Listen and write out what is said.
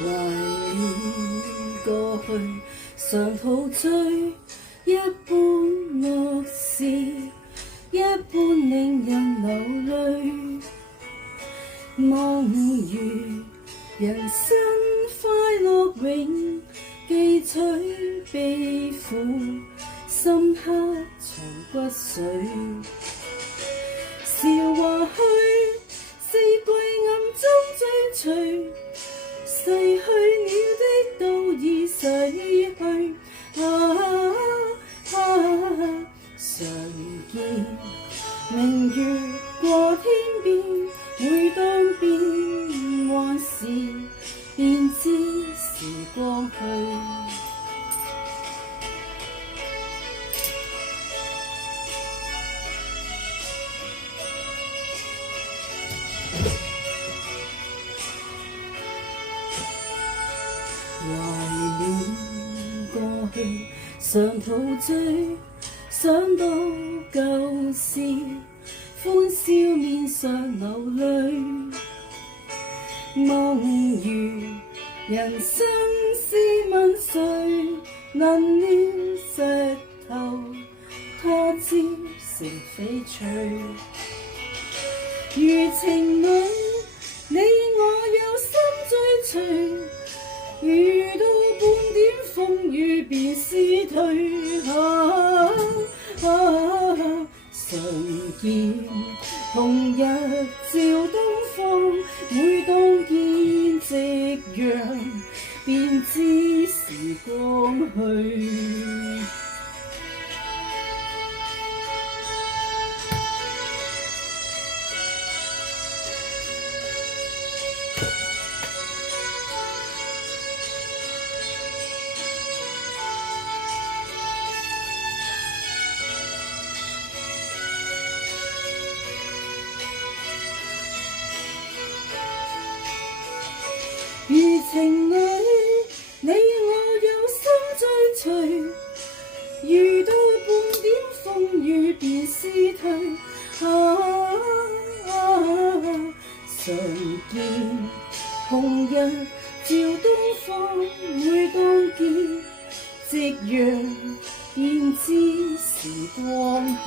懷念過去，常陶醉，一般樂事，一般令人流淚。望如人生快樂永記取，悲苦深刻藏骨髓。韶華去，四季暗中追隨，逝去了的都已逝去。常見明月過天邊，每當變幻時，便知時光去。懷念過去，常陶醉，想到舊事，歡笑面上流淚。夢如人生試問誰能料石頭，他朝成翡翠。如情侶，你我有心追隨，遇到半點風雨便思退。常見紅日照東方，每當見夕陽，便知時光去。如情侶，你我有心追隨，遇到半點風雨便思退。常見紅日照東方，每當見夕陽，便知時光去。